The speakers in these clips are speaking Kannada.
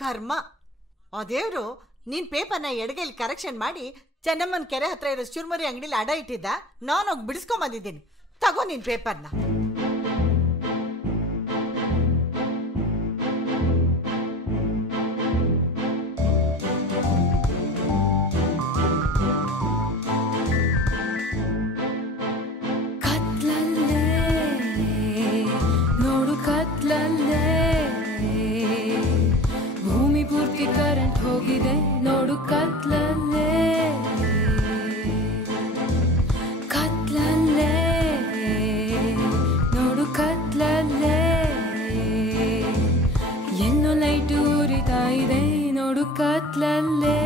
ಕರ್ಮ ಆ ದೇವ್ರು ನೀನ್ ಪೇಪರ್ನ ಎಡಗೈಲಿ ಕರೆಕ್ಷನ್ ಮಾಡಿ ಚೆನ್ನಮ್ಮನ ಕೆರೆ ಹತ್ರ ಇರೋ ಚುರ್ಮುರಿ ಅಂಗಡಿಲಿ ಅಡ ಇಟ್ಟಿದ್ದ. ನಾನು ಹೋಗಿ ಬಿಡಿಸ್ಕೊಂಬಂದಿದ್ದೀನಿ. ತಗೋ ನಿನ್ ಪೇಪರ್ನ. ಭೂಮಿ ಪೂರ್ತಿ ಕರೆಂಟ್ ಹೋಗಿದೆ ನೋಡು ಕತ್ಲಲ್ಲೇ ಕತ್ಲಲ್ಲೇ ನೋಡು ಕತ್ಲಲ್ಲೇ ಎಲ್ಲೋ ಲೈಟ್ ಉರಿತಾ ಇದೆ ನೋಡು ಕತ್ಲಲ್ಲೇ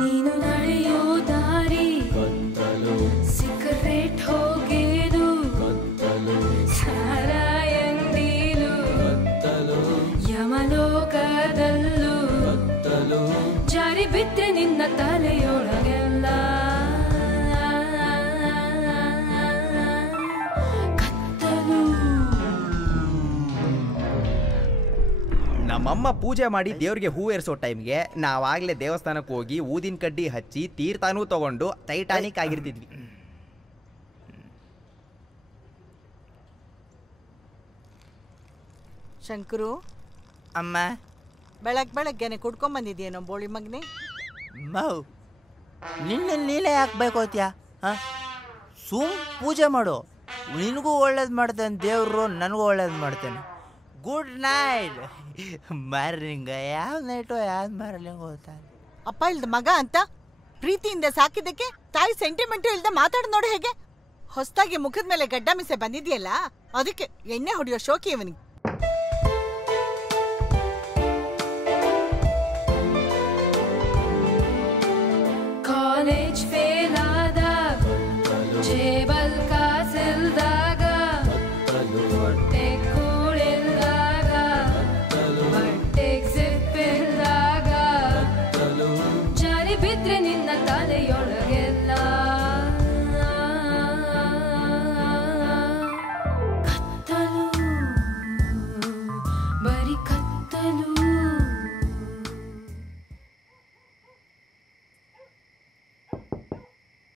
ನೀನು ನಡೆಯೋ ದಾರಿ ಕತ್ತಲು ಸಿಗರೇಟ್ ಹೋಗಿದು ಕತ್ತಲು ಸಾರಾಯಂಗಡಿಲು ಕತ್ತಲು ಯಮಲೋಕದಲ್ಲೂ ಕತ್ತಲು ಜಾರಿ ಬಿದ್ದೆ ನಿನ್ನ ತಲೆಯೊಳಗೆಲ್ಲ ಕತ್ತಲು. ನಮ್ಮಮ್ಮ ಪೂಜೆ ಮಾಡಿ ದೇವ್ರಿಗೆ ಹೂ ಏರಿಸೋ ಟೈಮ್ಗೆ ನಾವಾಗಲೇ ದೇವಸ್ಥಾನಕ್ಕೆ ಹೋಗಿ ಊದಿನ ಕಡ್ಡಿ ಹಚ್ಚಿ ತೀರ್ಥನೂ ತಗೊಂಡು ಟೈಟಾನಿಕ್ ಆಗಿರ್ತಿದ್ವಿ. ಶಂಕರು ಅಮ್ಮ ಬೆಳಗ್ಗೆನೆ ಕುಡ್ಕೊಂಬಂದಿದ್ಯೇನೋ ಬೋಳಿ ಮಗ್ನೆ. ಮೌ ನೀನೇ ಯಾಕೆ ಬೈಕೋತ್ಯಾ? ಸುಮ್ ಪೂಜೆ ಮಾಡು, ನಿನಗೂ ಒಳ್ಳೇದು ಮಾಡ್ತೇನೆ ದೇವ್ರು, ನನಗೂ ಒಳ್ಳೇದು ಮಾಡ್ತೇನೆ. Good night. ಮಾರ್ನಿಂಗ್ ಯಾವ ನೈಟು ಯಾವ್ದು ಮಾರ್ನಿಂಗ್ ಹೋಗ್ತಾನೆ. ಅಪ್ಪ ಇಲ್ದ ಮಗ ಅಂತ ಪ್ರೀತಿಯಿಂದ ಸಾಕಿದ್ದಕ್ಕೆ ತಾಯಿ ಸೆಂಟಿಮೆಂಟು ಇಲ್ದ ಮಾತಾಡ್ ನೋಡು ಹೇಗೆ. ಹೊಸದಾಗಿ ಮುಖದ ಮೇಲೆ ಗಡ್ಡ ಮಿಸೆ ಬಂದಿದ್ಯಲ್ಲ, ಅದಕ್ಕೆ ಎಣ್ಣೆ ಹೊಡೆಯೋ ಶೋಕಿ ಇವನಿಗೆ.